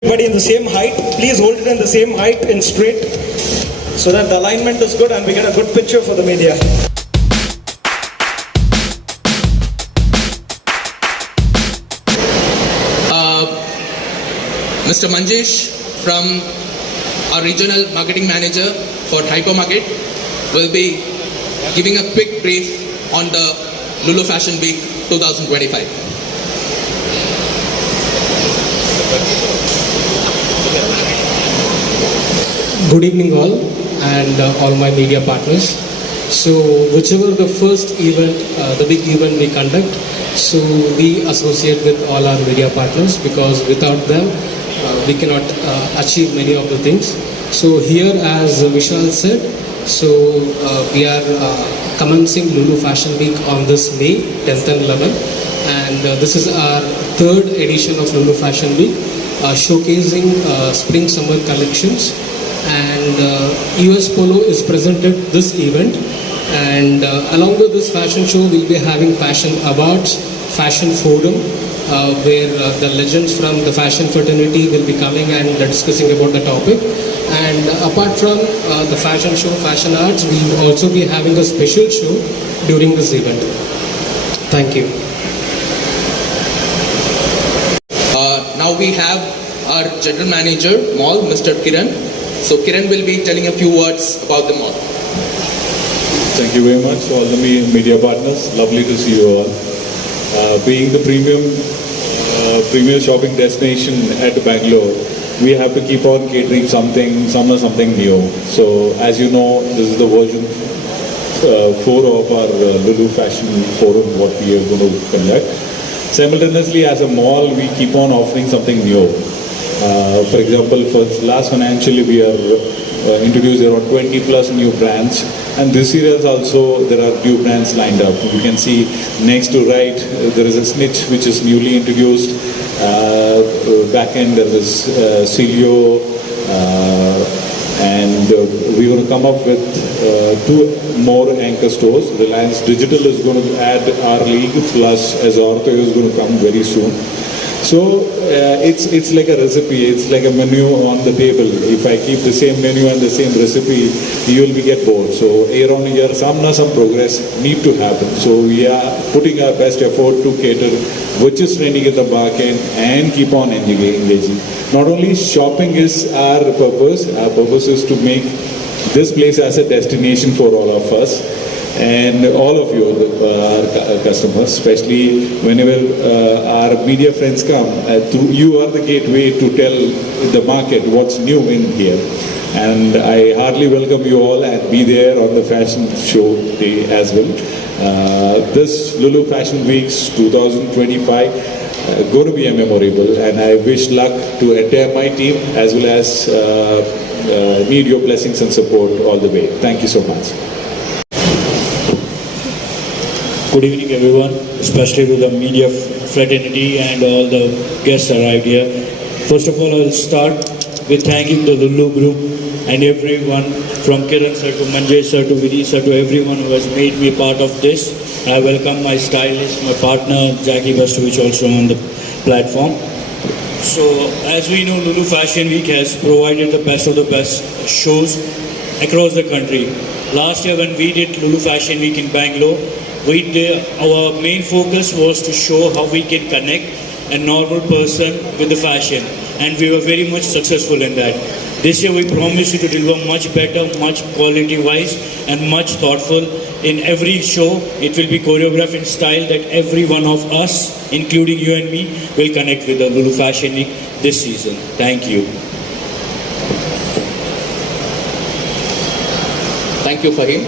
Everybody in the same height. Please hold it in the same height and straight so that the alignment is good and we get a good picture for the media. Mr. Manjesh from our regional marketing manager for Hypermarket will be giving a quick brief on the Lulu Fashion Week 2025. Good evening all and all my media partners. So whichever the first event, the big event we conduct, so we associate with all our media partners because without them we cannot achieve many of the things. So here, as Vishal said, so we are commencing Lulu Fashion Week on this May 10th and 11th, and this is our third edition of Lulu Fashion Week, showcasing spring-summer collections. And US Polo is presented this event, and along with this fashion show we'll be having fashion awards, fashion forum, where the legends from the fashion fraternity will be coming and discussing about the topic. And apart from the fashion show, fashion arts, we will also be having a special show during this event. Thank you. Now we have our general manager mall, Mr. Kiran. So Kiran will be telling a few words about the mall. Thank you very much to all the media partners. Lovely to see you all. Being the premier shopping destination at Bangalore, we have to keep on catering something new. So as you know, this is the version 4 of our Lulu Fashion Forum, what we are going to conduct. Simultaneously, as a mall, we keep on offering something new. For example, for last financial year, we are introduced around 20 plus new brands, and this year also there are new brands lined up. You can see next to right there is a Snitch which is newly introduced. Back end there is Celio, and we're going to come up with 2 more anchor stores. Reliance Digital is going to add our league, plus Azorto is going to come very soon. So it's like a recipe, it's like a menu on the table. If I keep the same menu and the same recipe, you will get bored. So year on year, some progress need to happen. So we are putting our best effort to cater which is trending in the market and keep on engaging. Not only shopping is our purpose is to make this place as a destination for all of us. And all of you, our customers, especially whenever our media friends come, you are the gateway to tell the market what's new in here. And I heartily welcome you all and be there on the fashion show day as well. This Lulu Fashion Weeks 2025 going to be a memorable, and I wish luck to entire my team as well as need your blessings and support all the way. Thank you so much. Good evening everyone, especially to the media fraternity and all the guests arrived here. First of all, I will start with thanking the Lulu group and everyone from Kiran sir to Manjesh sir to Vidhi sir to everyone who has made me part of this. I welcome my stylist, my partner Jackie Vastovich also on the platform. So as we know, Lulu Fashion Week has provided the best of the best shows across the country. Last year when we did Lulu Fashion Week in Bangalore, our main focus was to show how we can connect a normal person with the fashion, and we were very much successful in that. This year we promise you to deliver much better, much quality wise and much thoughtful. In every show it will be choreographed in style that every one of us, including you and me, will connect with the Lulu Fashion Week this season. Thank you. Thank you, Fahim.